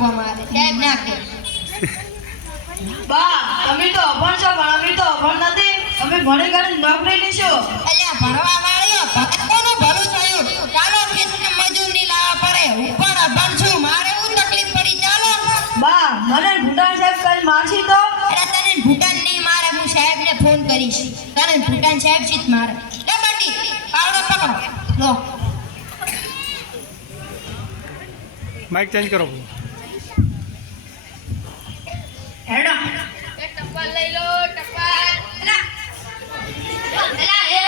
ગપ્પા મારે સાહેબ ના કે બા તમે તો અભણ છો પણ અમે તો અભણ નથી અમે ભણી ગણી નોકરી લેશો એટલે ભણવા વાળીઓ ભણવાનું ભલું થયું ચાલો ઓફિસને મજૂરી લાવવા પડે હું પણ અભણ છું મારે હું તકલીફ પડી ચાલો બા મને ભૂટાન સાહેબ કાલ મારશી તો અરે તને ભૂટાન નહીં મારે હું સાહેબને ફોન કરીશ તને ભૂટાન સાહેબ શીત મારે લે બાટી પાવડો પકડો લો માઇક ચેન્જ કરો હેડો એ ટપ્પા લઈ લો ટપ્પા એલા એ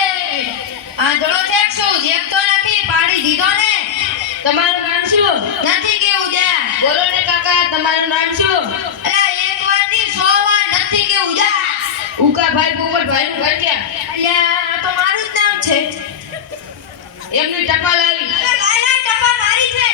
આ દડો દેખશો દેખતો નથી પાડી દીધો ને તમારું નામ શું નથી કેવું દે બોલો ને કાકા તમારું નામ શું એલા એક વાર ની 100 વાર નથી કે ઉજા ઉકા ભાઈ પોપટ ભાઈ નું ઘર ક્યાં અલ્યા આ તો મારું જ નામ છે એમની ટપાલ આવી અરે લાલા ટપ્પા મારી છે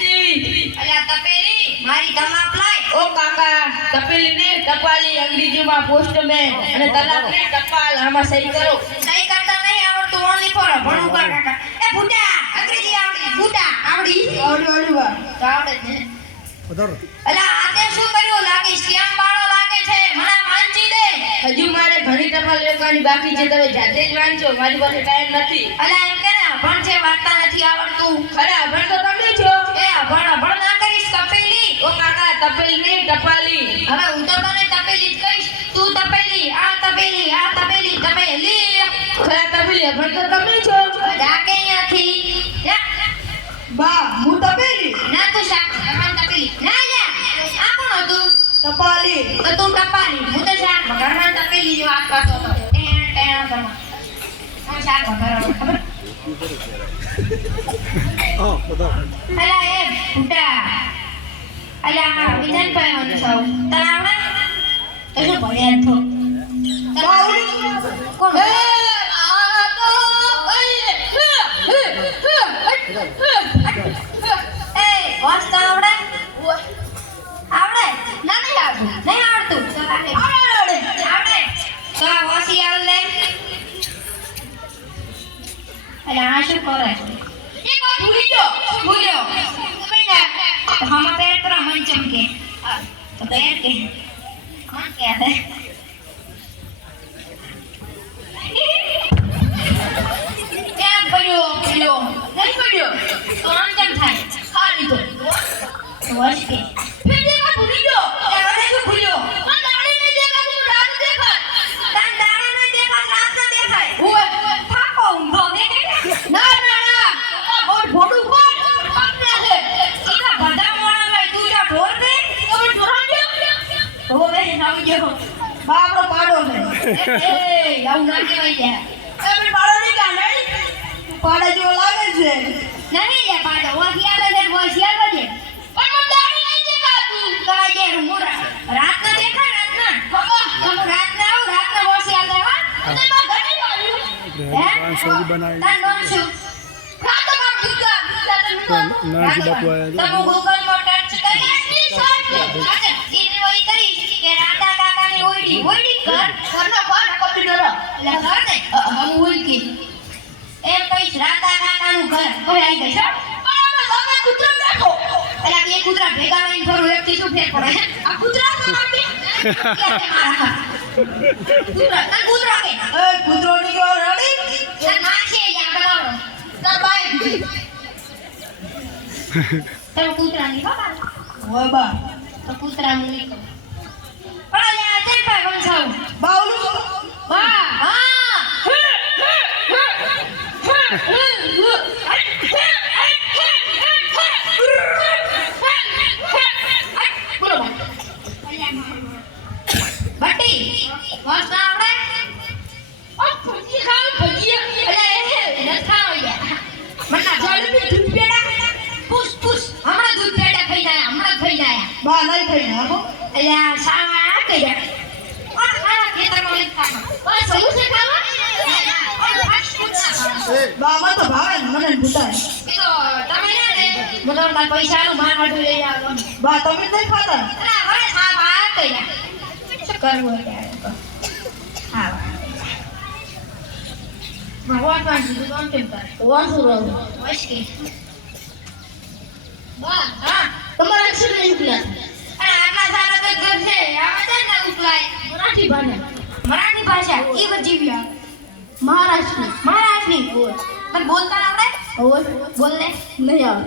દેવી અલ્યા તપેલી મારી તમાપ લાય ઓ કાકા તપેલી ને ટપાલી અંગ્રેજીમાં પોસ્ટમેન અને તલાક ને ટપાલ આમાં સહી કરો સહી કરતા નહીં આવડતું ઓનલી ફોર ભણું કર કાકા એ ભૂટા અંગ્રેજી આવડી ભૂટા આવડી આવડી બા તો આવડે જ ને વધારો અલા આતે શું કર્યું લાગે સ્કેમ વાળો લાગે છે મને વાંચી દે હજુ મારે ઘણી ટપાલ લેવાની બાકી છે તમે જાતે જ વાંચો મારી પાસે ટાઈમ નથી અલા એમ કે ને ભણ છે વાંચતા નથી આવડતું ખરા ભણ તો તમે છો એ ભણ ના કરીશ તપેલી ઓ કાકા તપેલી ને ટપાલી હવે હું તો તને તપેલી જ કહીશ તું તપેલી તપેલી તપેલી ખરા તપેલી ભણ તો તમે છો ડાકે અહીંયાથી જા. બા હું તપેલી ના તું શાક મન તપેલી ના લે આ કોણ હતું ટપાલી તો તું ટપાલી હું તો શાક ઘરમાં તપેલી જેવી વાત કરતો હતો ટેણ ટેણ તમે હું શાક ઘરમાં ખબર હા વધારો અલા એ ફૂટા અલા વિધાન પાવાનું સૌ તને આવડે તો શું ભણ્યા થો કોણ આ તો એ વાંચતો આવડે આવડે ના નહીં આવડતું નહીં આવડતું તો આવડે આવડે તો આ વાંચી આવડે અલા આ શું કરે એ કો ભૂલ્યો हम पेड़ पर मन चमके तो पेड़ के मन क्या है क्या पढ़ो नहीं पढ़ो तो हम चम था खाली तो वर्ष के फिर देखा भूलियो दाढ़ी को भूलियो मैं दाढ़ी नहीं देखा तू रात देखा तन दाढ़ी नहीं देखा रात ना देखा वो थाको उंगो देखे ना और फोटो पर अपना है सीधा बड़ा मोड़ा में तू जा ढोल दे तो ढोल दे हो रे समझो બાપડો પાડો છે એ આવું ના કહેવાય યાર તમે પાડો નહીં કાઢે પાડે જેવો લાગે છે નહીં યાર પાડો હોશિયાર છે પણ મને દાઢી નહીં દેખાતું કરા જે મોરા રાત ના દેખા રાત ના તમે રાત ના આવો રાત ના હોશિયાર દેખા અને માં ઘરે આવ્યું સોજી બનાવી તાર નામ શું રાત માં ગુજા નાનજી બાપુ આયા તમે ગૂગલ માં ટચ કરી એની ઓલી કરી કે રાતા કાકાની ઓયડી ઘરના કોણ કમ્પ્યુટર એટલે ઘર ને હું ઓળખી એમ કહીશ રાતા કાકાનું ઘર કોઈ આવી ગઈ છે પણ અમે કૂતરો રાખો એટલે બે કૂતરા ભેગા રહીને ફરું એક થી શું ફેર પડે આ કૂતરા તો આપી કૂતરા કે એ કૂતરો નીકળો રડી ના છે યા બનાવો તો બાય તમે કૂતરા ની બાબા ઓય બા તો કૂતરા નું નીકળો પણ યા ચાલ પા કોણ છો બાવલું વાહ હા બટ્ટી મસ્ત આવડે ઓ ફજી ખાવ ફજી અરે એ ખાવ યાર મના જલેબી દૂધ પેડા પુસ પુસ હમણાં દૂધ પેડા ખાઈ જાય હમણાં ખાઈ જાય બા નહીં થઈ નાખો અલ્યા સાવા આ કે યાર આ ખેતરમાં લઈ ખાવા બસ શું છે ખાવા બા માં તો ભાવે ને મને ભૂતાય એ તો તમે ના રે મને તાર પૈસાનું માન વાટું લઈ આવો બા તમે નહીં ખાતા અરે હવે સાવા આ કે યાર શું કરવું યાર હા ભગવાન માં જીતું કોણ કેમ કરે વાંસુ રહું મુશ્કેલ બા હા તમારા અક્ષર નહીં ઉકલા અને આટલા સારા તો ઘર છે આમાં છે ને ઉકલાય મરાઠી ભાષા ઈ બજીવી આવે મહારાષ્ટ્રની તને બોલતા આવડે બોલ ને નહીં આવે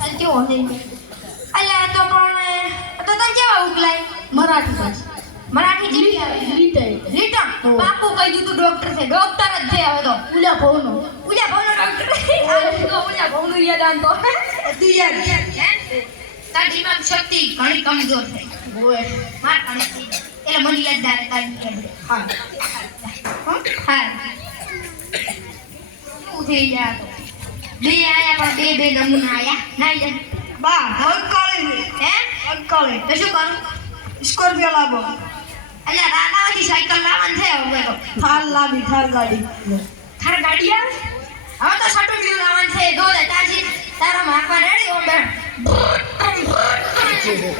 અલ કેવો નહીં અલ્યા તો પણ તો તને કેવા ઉકલાય મરાઠી ભાષા મરાઠી જેવી આવે રિટર્ન બાપુ કહી દીધું ડોક્ટર છે ડોક્ટર જ છે હવે તો ઉલા ભવનો ઉલા ભાવનો ડોક્ટર ઉલા ભાવનું યાદ આનતો તું યાદ તારી દિમાગ શક્તિ ઘણી કમજોર છે માર ઘણી એટલે મને યાદ આવે તારી હા શું થઈ ગયા તો બે આયા પણ બે નમૂના આયા ના યાદ બા અંકાળે હે અંકાળે તો શું કરું સ્કોર્પિયો લાવો અલ્યા રાનાવાથી સાયકલ લાવવાનું છે હવે તો થાર લાવી થાર ગાડી થાર ગાડી આવે હવે તો સટુ જીવ લાવવાનું છે દો દે તાજી તારા માપા રેડી ઓ બે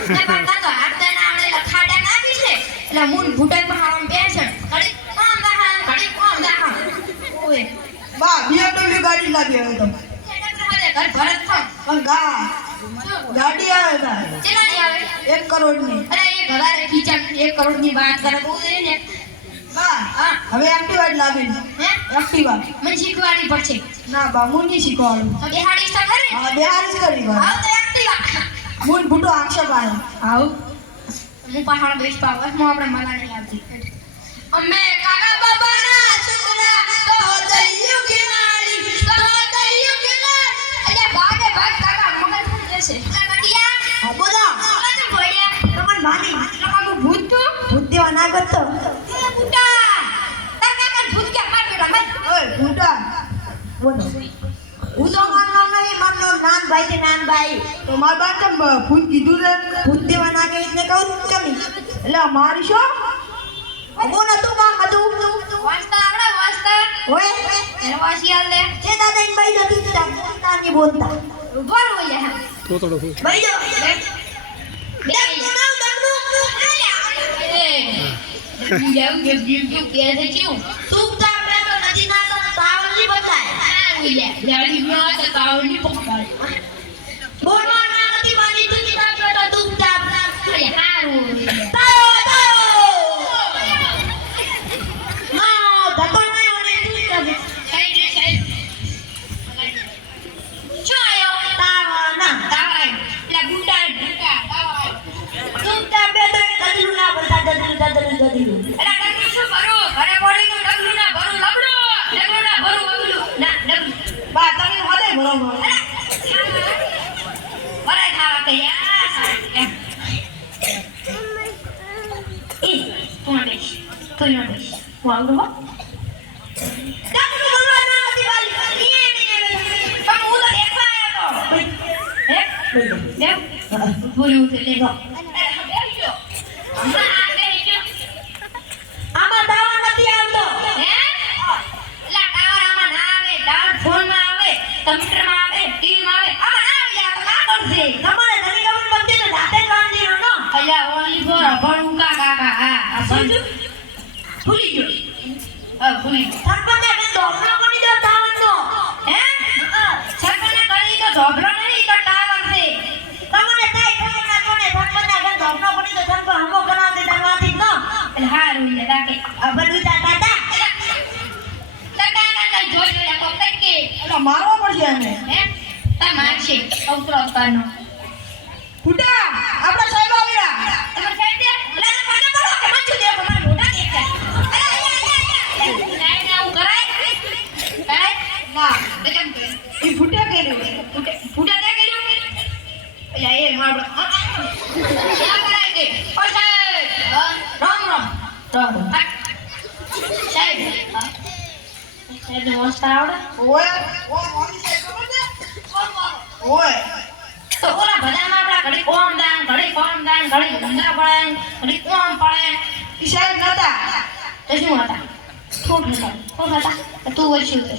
ને પાતા તો હાથે ના આવડે એટલે ખાડા નાખી છે એટલે મૂન ભૂટાઈ પર આમ બેસે ઘડી કોમ દા ઓએ બા BMW ગાડી લાવી હવે તો ઘર ભરત થો પણ ગાડી આવે તા ચેલાની આવે 1 કરોડની અરે એ ઘરારે ખીચા 1 કરોડની વાત કરે બહુ ને બા હા હવે એક્ટિવા જ લાવી હે એક્ટિવા મને શીખવાડી પડશે ના બા હું નહીં શીખવાડું તો બેહાડી સ્ટા કરે હા બેહારી જ કરી બા આવ તો એક્ટિવા મૂળ ભૂટો આક્ષેપ આવ્યો આવ હું પહાડ બેસ પાવસ માં આપણે મલાને લાવતી અમે કાકા બાબાના છોકરા તો દઈયું કિનારી અરે ભાગે ભાગ કાકા મગજ ફૂટ જશે કટિયા હા બોલા તો ભોળ્યા તમાર માની તમારું ભૂત તો ભૂત દેવા ના ગતો એ બુટા તાર કાકા ભૂત કે માર બેટા માર ઓય ભૂટા બોલો હું તો માનનો નહીં માનનો નાનભાઈ છે નાનભાઈ તો માર બાપ તો ભૂત કીધું રે ભૂત દેવા ના કે એટલે કહું કમી એટલે મારી શું બોલ તું કામ હતું વાસ્તા આવડે વાસ્તા ઓય એ વાસિયાલ લે જે દાદા ને ભાઈ જતી તા બોલતા ની બોલતા ઉભર હોય હે થોડો ભાઈ જો બે જાવ કે ક્યું તું તા બે તો નથી ના તો તાવલી બતાય જાડી માં તો કાવની પકડાય બોલવા ના નથી માની તું તા બેટા તું તા અરે હારું તાયો તાયો ના ધકો ના ઓને તું તા શું આયો તાવાના તાવાય લા ગુંડા તું તા બે તો ગદલું ના બોલતા ગદલું અરે ડગલું શું ભરું ઘરે પડીનું ડગલું ના ભરું ડગલું ના ભરું ડગલું ના ડગલું બા તમે હોદે બરોબર ભરાય ખાવા કે યાર એ તું બેસ હું આવડું હો ડગલું બોલવા ના નથી વાલી પણ હું તો દેખવા આવ્યો તો હે દેવ ભૂલ્યું છે લે આમાં દાવા નથી આવતો હે લા ટાવર આમાં ના આવે ટાવર ફોનમાં આવે કમ્પ્યુટરમાં આવે ટીવીમાં આવે આમાં ના આવી જાય તો ના કરશે તમારે નવી ખબર પડતી તો જાતે કાંડી નો અલ્યા ઓલી ફોર ભણું કાકા હા આ સમજો ભૂલી ગયો ભૂલી ગયો સરપંચે કે ધોબલો કરી દો તાવનો હે સરપંચને કરી તો ધોબલો નહીં તો ટાવર છે તમને તાઈ ખબર ના કોને સરપંચે કે ધોબલો કરી દો સરપંચ હમો કરાવ દે તરવાથી નો એટલે હારું લે કાકે અબરુ દાદા કાકા કઈ જોઈ લે તો કઈ કે એટલે મારવા પડશે એને હે તા મારશે અવતરો અવતારનો ફૂટા આપડા સાહેબ આવ્યા તમે સાઈડ દે લે મને બોલો કે મંજુ દે તમાર મોટા દેખાય અરે અહીંયા ના હું કરાય ના તો કેમ કરે ઈ ફૂટા કર્યું ફૂટા દે કર્યું અલ્યા એ મારો ક્યાં કરાય કે ઓ સાહેબ રામ રામ સાહેબ સાહેબ નમસ્કાર આવડે ઓય ઓ મોની છે ખબર છે ઓય તો ઓલા બધામાં આપડા ઘડી કોમ દાન ઘડી ગંગા પડે ઘડી કોમ પડે ઈ સાહેબ નતા તો શું હતા ઠોઠ હતા તું વર્ષું છે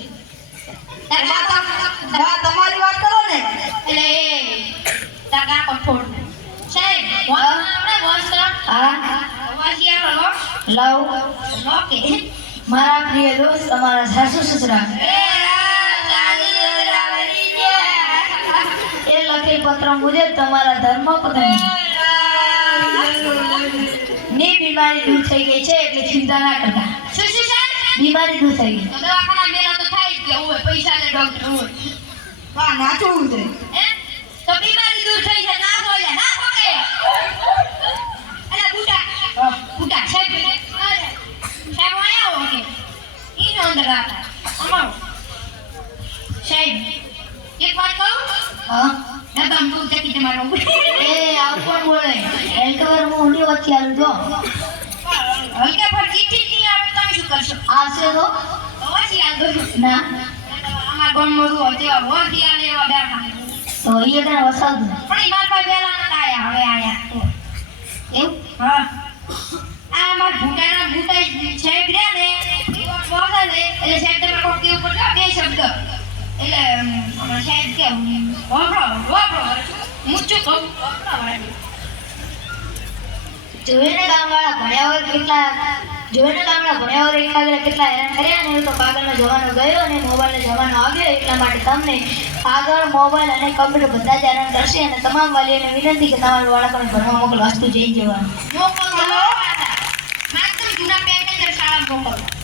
બા તમારી વાત કરો ને એટલે એ તાકા કઠોળ સાહેબ આપણે બોસ હા વાસિયા લવ ઓકે મારા પ્રિય દોસ્ત તમારા સાસુ સસરા એ રામ એ લખે પત્ર મુજબ તમારા ધર્મપત્ની ની બીમારી દૂર થઈ ગઈ છે એટલે ચિંતા ના કરતા. શું શું સાહેબ? બીમારી દૂર થઈ ગઈ. તો દવાખાના મેલા તો થાય જ કે હોય પૈસા ને ડોક્ટર હોય. વાહ નાચવું છે હે? તો બીમારી દૂર થઈ છે ના બોલે ના બોલે. અલા બુટા સાહેબ સાહેબ આયા હો કે ઈ નો અંદર આતા અમારો સાહેબ એક વાત કહું હા ડબ્બામાં દૂધ ચકી તમારો એ આ કોણ બોલે? એકવાર હું ઊંડી વચ્ચે આવું જો હલકે પર ચીઠી નહીં આવે તમે શું કરશો આવશે તો તો પછી આ દો ના અમાર ગામમાં રૂ તેવા વોટી આલે એવા બેઠા તો એ કઈ વસાવતું પણ ઈ માર પાસે પહેલા નતા આયા હવે આયા તો એવું હા આ માર ભૂટાના ભૂટા સાહેબ રે ને ઈવો બોલે ને એટલે સાહેબ તમે કોક કે ઉપર બે શબ્દ એટલે અમાર સાહેબ કે વાપરો મુચ્ચું કહું જોઈને ગામવાળા ભણ્યા વગર કેટલા હેરાન કર્યા ને એવું તો કાગળનો જમાનો ગયો અને મોબાઈલનો જમાનો આવ્યો એટલા માટે તમને કાગળ મોબાઈલ અને કમ્પ્યુટર બધા જ હેરાન કરશે અને તમામ વાલીઓને વિનંતી કે તમારા બાળકોને ભણવા મોકલો હસ્તું જઈ જવાનું મોકલો માત્ર જૂના પેન શાળા મોકલો